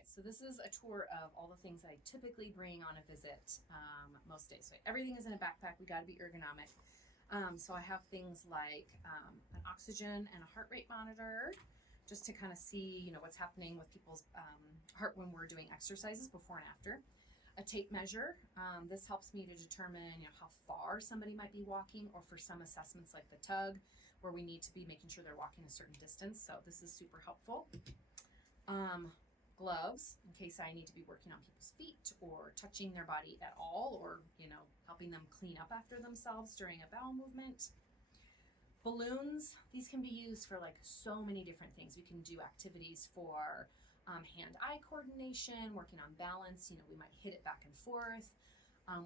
right, so this is a tour of all the things that I typically bring on a visit most days. So everything is in a backpack. We got to be ergonomic. So I have things like an oxygen and a heart rate monitor, just to kind of see, what's happening with people's heart when we're doing exercises before and after. A tape measure. This helps me to determine, how far somebody might be walking, or for some assessments like the tug, where we need to be making sure they're walking a certain distance. So this is super helpful. Gloves, in case I need to be working on people's feet or touching their body at all, or, helping them clean up after themselves during a bowel movement. Balloons, these can be used for like so many different things. We can do activities for hand-eye coordination, working on balance, we might hit it back and forth,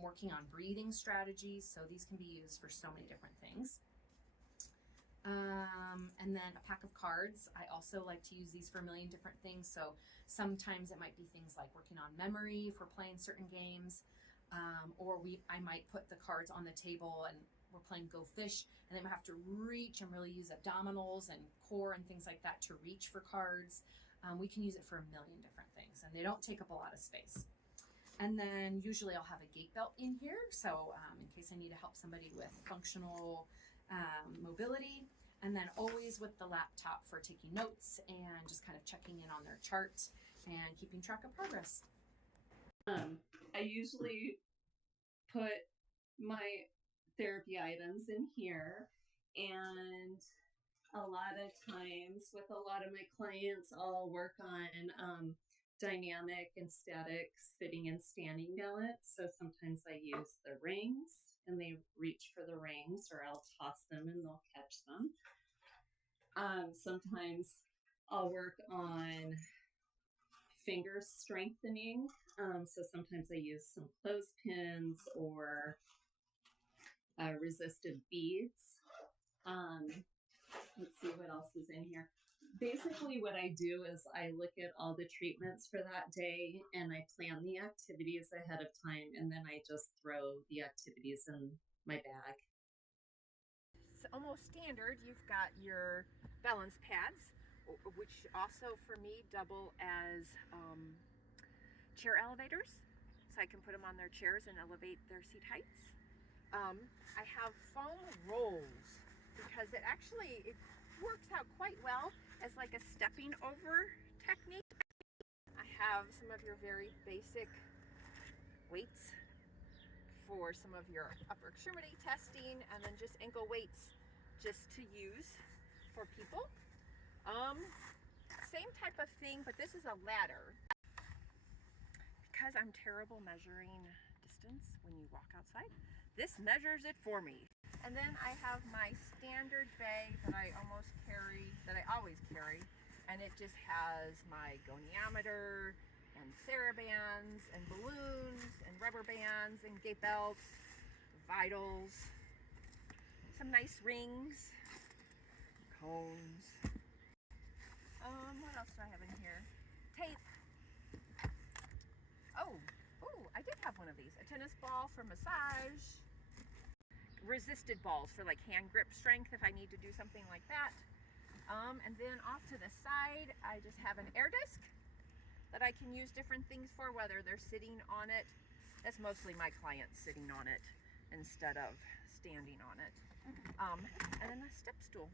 working on breathing strategies. So these can be used for so many different things. And then a pack of cards. I also like to use these for a million different things. So sometimes it might be things like working on memory if we're playing certain games, or I might put the cards on the table and we're playing Go Fish, and then we have to reach and really use abdominals and core and things like that to reach for cards. We can use it for a million different things, and they don't take up a lot of space. And then usually I'll have a gait belt in here, so in case I need to help somebody with functional mobility. And then always with the laptop for taking notes and just kind of checking in on their chart and keeping track of progress. I usually put my therapy items in here, and a lot of times with a lot of my clients, I'll work on dynamic and static sitting and standing balance. So sometimes I use the rings and they reach for the rings, or I'll toss them and they'll catch them. Sometimes I'll work on finger strengthening. So sometimes I use some clothespins or resistive beads. Let's see what else is in here. Basically what I do is I look at all the treatments for that day and I plan the activities ahead of time, and then I just throw the activities in my bag. It's almost standard. You've got your balance pads, which also for me double as chair elevators, so I can put them on their chairs and elevate their seat heights. I have foam rolls because it works out quite well as like a stepping over technique. I have some of your very basic weights for some of your upper extremity testing, and then just ankle weights just to use for people. Same type of thing, but this is a ladder. Because I'm terrible measuring distance when you walk outside, this measures it for me. And then I have my standard bag that I always carry, and it just has my goniometer and TheraBands and balloons and rubber bands and gait belts, vitals, some nice rings, cones. What else do I have in here? Tape. Oh, I did have one of these. A tennis ball for massage. Resisted balls for like hand grip strength if I need to do something like that. And then off to the side, I just have an air disc that I can use different things for, whether they're sitting on it. That's mostly my clients sitting on it instead of standing on it. And then a step stool.